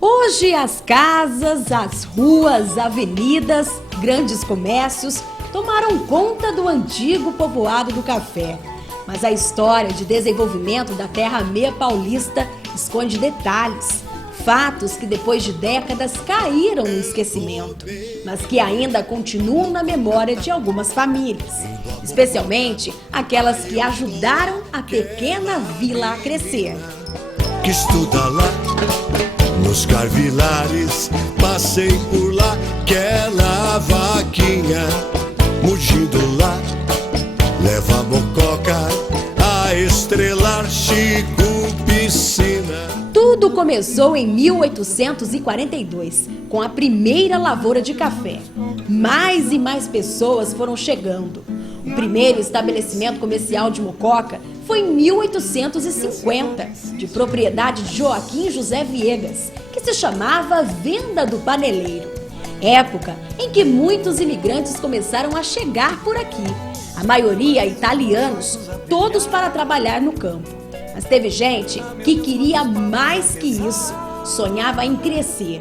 Hoje as casas, as ruas, avenidas, grandes comércios tomaram conta do antigo povoado do café. Mas a história de desenvolvimento da terra meia paulista esconde detalhes, fatos que depois de décadas caíram no esquecimento, mas que ainda continuam na memória de algumas famílias, especialmente aquelas que ajudaram a pequena vila a crescer. Que estuda lá nos Carvilares, passei por lá, aquela vaquinha mugindo lá, leva a mococa a estrelar Chico Piscina. Tudo começou em 1842, com a primeira lavoura de café. Mais e mais pessoas foram chegando. O primeiro estabelecimento comercial de Mococa foi em 1850, de propriedade de Joaquim José Viegas, que se chamava Venda do Paneleiro. Época em que muitos imigrantes começaram a chegar por aqui. A maioria italianos, todos para trabalhar no campo. Mas teve gente que queria mais que isso, sonhava em crescer.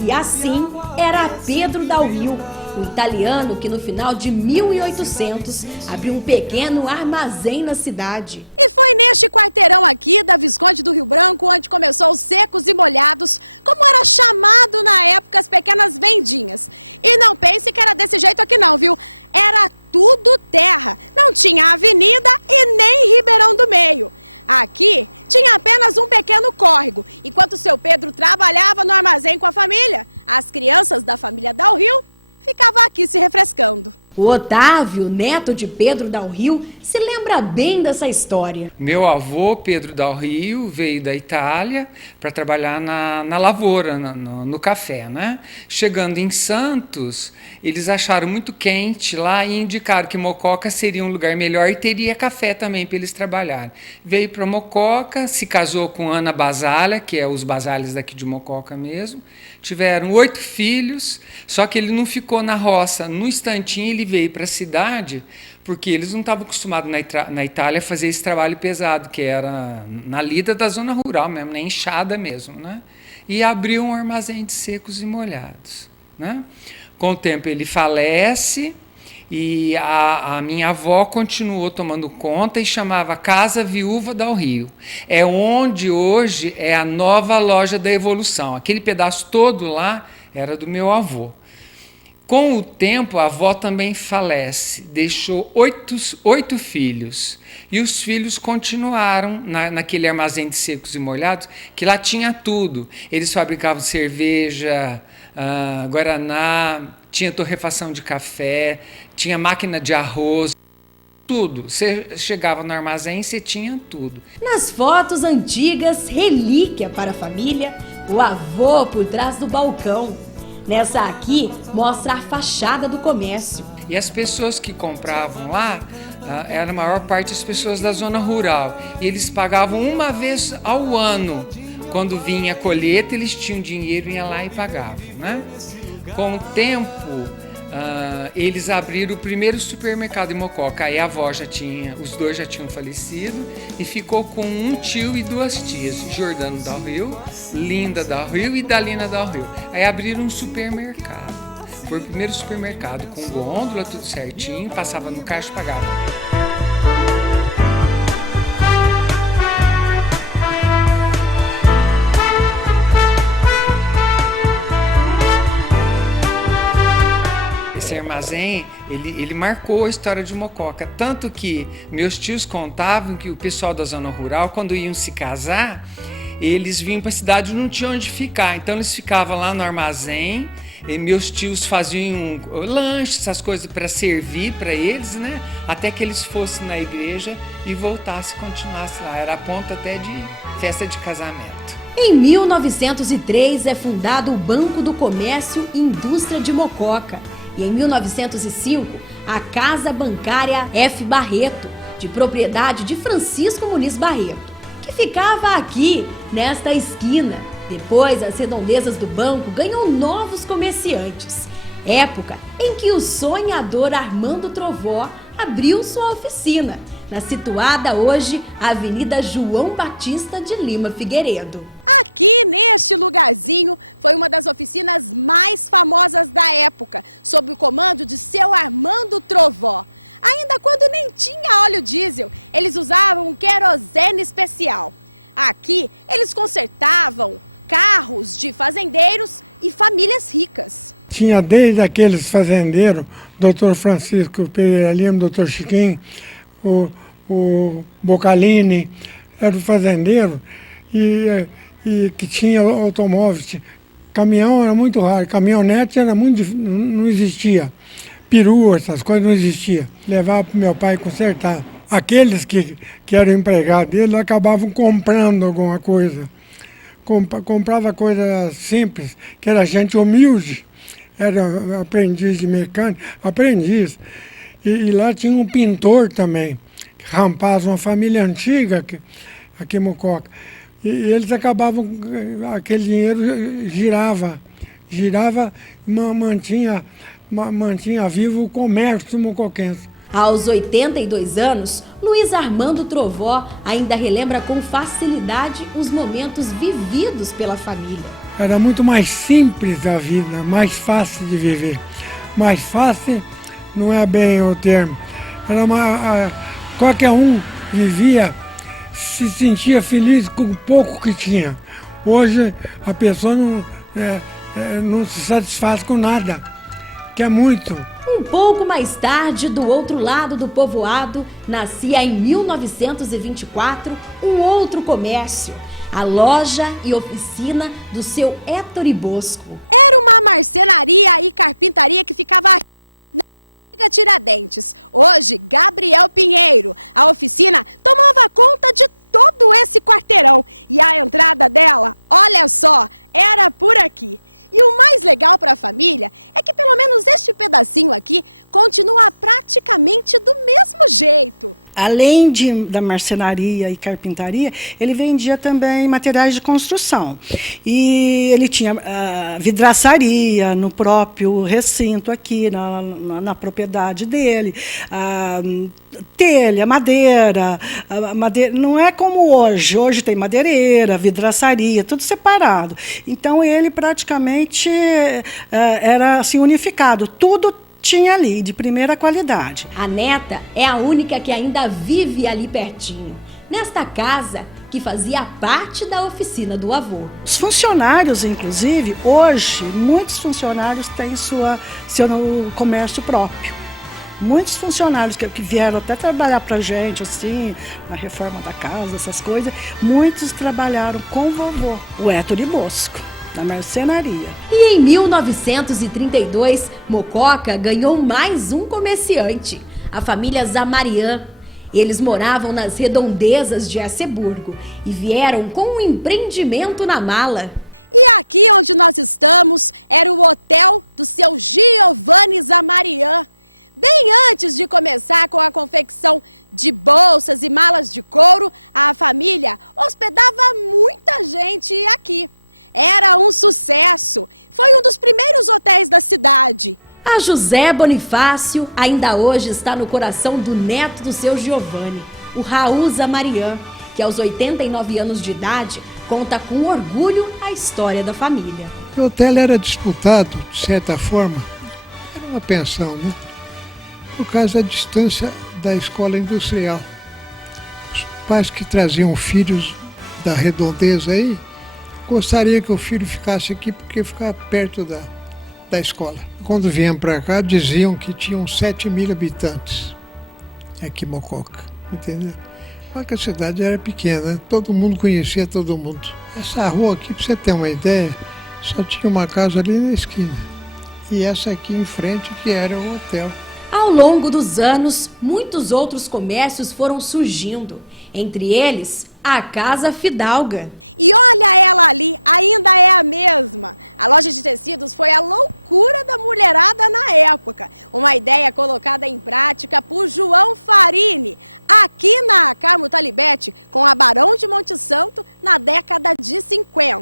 E assim era Pedro Dalril, um italiano que no final de 1800 abriu um pequeno armazém na cidade. Foi neste quarteirão aqui da Visconde do Rio Branco onde começou os secos e molhados, como eram chamados na época as pequenas vendidas. E não pense que era desse jeito aqui não, viu? Era tudo terra, não tinha avenida e nem ribeirão do meio. Aqui tinha apenas um pequeno córrego, enquanto seu Pedro trabalhava no armazém da família. As crianças da família Dalril ficavam aqui se refrescando. O Otávio, neto de Pedro Dalril, se lembra bem dessa história. Meu avô, Pedro Dalril, veio da Itália para trabalhar na lavoura, no café, né? Chegando em Santos, eles acharam muito quente lá e indicaram que Mococa seria um lugar melhor e teria café também para eles trabalharem. Veio para Mococa, se casou com Ana Basalha, que é os Basales daqui de Mococa mesmo. Tiveram 8 filhos, só que ele não ficou na roça. No instantinho ele veio para a cidade, porque eles não estavam acostumados na Itália a fazer esse trabalho pesado, que era na lida da zona rural mesmo, na enxada mesmo, né? E abriu um armazém de secos e molhados, né? Com o tempo ele falece e a minha avó continuou tomando conta e chamava Casa Viúva Dalril. É onde hoje é a nova loja da Evolução. Aquele pedaço todo lá era do meu avô. Com o tempo, a avó também falece, deixou 8 filhos. E os filhos continuaram naquele armazém de secos e molhados, que lá tinha tudo. Eles fabricavam cerveja, guaraná, tinha torrefação de café, tinha máquina de arroz, tudo. Você chegava no armazém e você tinha tudo. Nas fotos antigas, relíquia para a família, o avô por trás do balcão. Nessa aqui, mostra a fachada do comércio. E as pessoas que compravam lá, era a maior parte das pessoas da zona rural. E eles pagavam uma vez ao ano. Quando vinha a colheita, eles tinham dinheiro, iam lá e pagavam, né? Com o tempo, eles abriram o primeiro supermercado em Mococa. Aí a avó os dois já tinham falecido e ficou com um tio e 2 tias, Jordano Dalril, Linda Dalril e Dalina Dalril. Aí abriram um supermercado. Foi o primeiro supermercado com gôndola, tudo certinho, passava no caixa e pagava. Esse armazém, ele marcou a história de Mococa, tanto que meus tios contavam que o pessoal da zona rural, quando iam se casar, eles vinham para a cidade e não tinham onde ficar, então eles ficavam lá no armazém, e meus tios faziam lanche, essas coisas para servir para eles, né? Até que eles fossem na igreja e voltassem, continuassem lá, era a ponta até de festa de casamento. Em 1903 é fundado o Banco do Comércio e Indústria de Mococa. E em 1905, a Casa Bancária F. Barreto, de propriedade de Francisco Muniz Barreto, que ficava aqui, nesta esquina. Depois, as redondezas do banco ganham novos comerciantes. Época em que o sonhador Armando Trovó abriu sua oficina, na situada hoje Avenida João Batista de Lima Figueiredo. Aqui neste lugarzinho Joaquinho foi uma das oficinas mais famosas da época, sob o comando de seu Armando Trovó. Ainda quando nem tinha óleo diesel, eles usavam um querosene especial. Aqui, eles consertavam carros de fazendeiros e famílias ricas. Tinha desde aqueles fazendeiros, Dr. Francisco Pereira Lima, Dr. Chiquinho, o Bocalini, era o fazendeiro, e que tinha automóveis. Caminhão era muito raro, caminhonete era muito, não existia. Perua, essas coisas não existiam. Levava para o meu pai consertar. Aqueles que eram empregados dele acabavam comprando alguma coisa. Comprava coisa simples, que era gente humilde. Era aprendiz de mecânico, aprendiz. E lá tinha um pintor também, rapaz, uma família antiga aqui em Mococa. E eles acabavam, aquele dinheiro girava, mantinha vivo o comércio mocoquense. Aos 82 anos, Luiz Armando Trovó ainda relembra com facilidade os momentos vividos pela família. Era muito mais simples a vida, mais fácil de viver. Mais fácil não é bem o termo. Qualquer um vivia, se sentia feliz com o pouco que tinha. Hoje a pessoa não se satisfaz com nada, quer muito. Um pouco mais tarde, do outro lado do povoado, nascia em 1924 um outro comércio, a loja e oficina do seu Héctor Bosco. Era uma marcenaria em carpintaria que ficava na Tiradentes. Hoje, Gabriel Pinheiro, a oficina, tomava conta de todo esse quarteirão. E a entrada dela, olha só, era por aqui. E o mais legal para a família é que pelo menos esse pedacinho aqui continua praticamente do mesmo jeito. Além da marcenaria e carpintaria, ele vendia também materiais de construção. E ele tinha vidraçaria no próprio recinto aqui, na propriedade dele. Telha, madeira. Não é como hoje. Hoje tem madeireira, vidraçaria, tudo separado. Então, ele praticamente era assim, unificado. Tudo tinha ali, de primeira qualidade. A neta é a única que ainda vive ali pertinho, nesta casa que fazia parte da oficina do avô. Os funcionários, inclusive, hoje, muitos funcionários têm seu comércio próprio. Muitos funcionários que vieram até trabalhar para a gente, assim, na reforma da casa, essas coisas, muitos trabalharam com o vovô, o Héctor Bosco, da marcenaria. E em 1932, Mococa ganhou mais um comerciante, a família Zamarian. Eles moravam nas redondezas de Arceburgo e vieram com um empreendimento na mala. E aqui onde nós estamos era o hotel do seu Giovanni Zamarian. Bem antes de começar com a confecção de bolsas e malas de couro, a família hospedava muita gente aqui. Era um sucesso. Foi um dos primeiros hotéis da cidade. A José Bonifácio ainda hoje está no coração do neto do seu Giovanni, o Raul Zamarian, que aos 89 anos de idade conta com orgulho a história da família. O hotel era disputado, de certa forma, era uma pensão, né? Por causa da distância da escola industrial. Os pais que traziam filhos da redondeza aí, gostaria que o filho ficasse aqui porque ficava perto da escola. Quando viemos para cá, diziam que tinham 7.000 habitantes aqui em Mococa, entendeu? Só que a cidade era pequena, todo mundo conhecia todo mundo. Essa rua aqui, para você ter uma ideia, só tinha uma casa ali na esquina. E essa aqui em frente que era o hotel. Ao longo dos anos, muitos outros comércios foram surgindo, entre eles a Casa Fidalga. Com a Barão de Monte Santo na década de 50.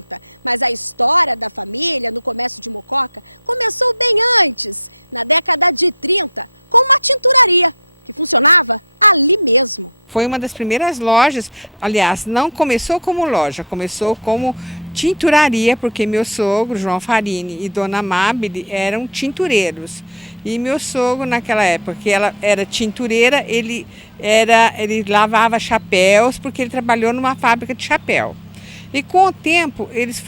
Mas a história da família no comércio de Mococa começou bem antes, na década de 30, com uma tinturaria que funcionava aí mesmo. Foi uma das primeiras lojas, aliás, não começou como loja, começou como tinturaria, porque meu sogro, João Farini, e Dona Amabile eram tintureiros. E meu sogro, naquela época, que ela era tintureira, ele lavava chapéus, porque ele trabalhou numa fábrica de chapéu. E com o tempo, eles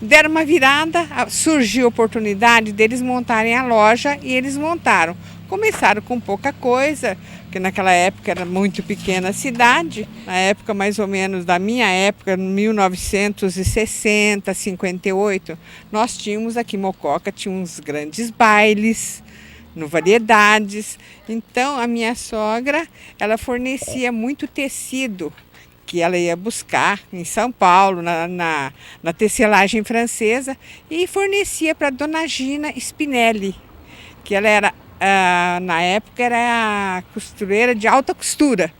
deram uma virada, surgiu a oportunidade deles montarem a loja e eles montaram. Começaram com pouca coisa, porque naquela época era muito pequena a cidade. Na época, mais ou menos, da minha época, 1960, 58, nós tínhamos aqui em Mococa, tínhamos grandes bailes, no Variedades. Então, a minha sogra, ela fornecia muito tecido, que ela ia buscar em São Paulo, na tecelagem francesa, e fornecia para a Dona Gina Spinelli, que ela era, na época, era a costureira de alta costura,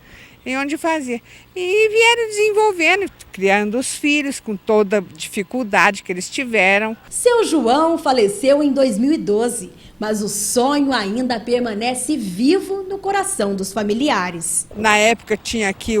em onde fazia. E vieram desenvolvendo, criando os filhos com toda a dificuldade que eles tiveram. Seu João faleceu em 2012, mas o sonho ainda permanece vivo no coração dos familiares. Na época tinha aqui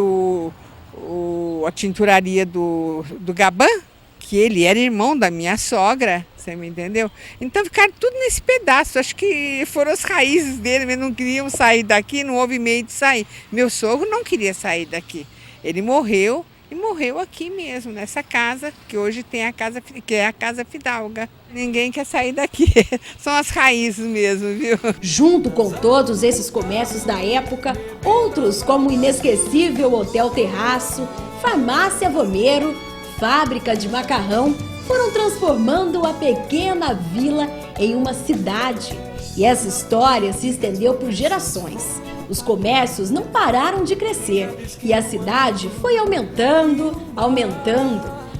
a tinturaria do Gaban, que ele era irmão da minha sogra, você me entendeu? Então ficaram tudo nesse pedaço, acho que foram as raízes dele, mas não queriam sair daqui, não houve meio de sair. Meu sogro não queria sair daqui, ele morreu e morreu aqui mesmo, nessa casa, que hoje tem a casa, que é a Casa Fidalga. Ninguém quer sair daqui, são as raízes mesmo, viu? Junto com todos esses comércios da época, outros como o inesquecível Hotel Terraço, Farmácia Vomeiro, Fábrica de Macarrão, foram transformando a pequena vila em uma cidade. E essa história se estendeu por gerações. Os comércios não pararam de crescer e a cidade foi aumentando,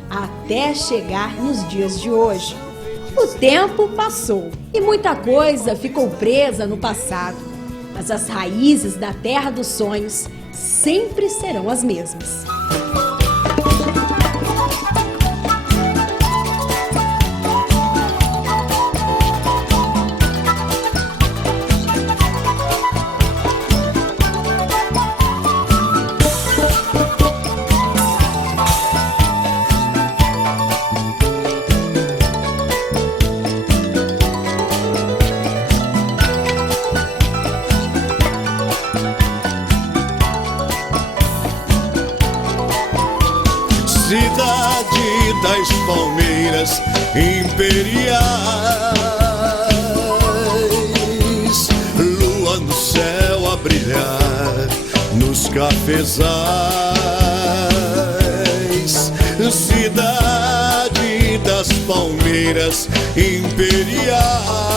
até chegar nos dias de hoje. O tempo passou e muita coisa ficou presa no passado, mas as raízes da Terra dos Sonhos sempre serão as mesmas. Cidade das palmeiras imperiais, lua no céu a brilhar nos cafezais. Cidade das palmeiras imperiais,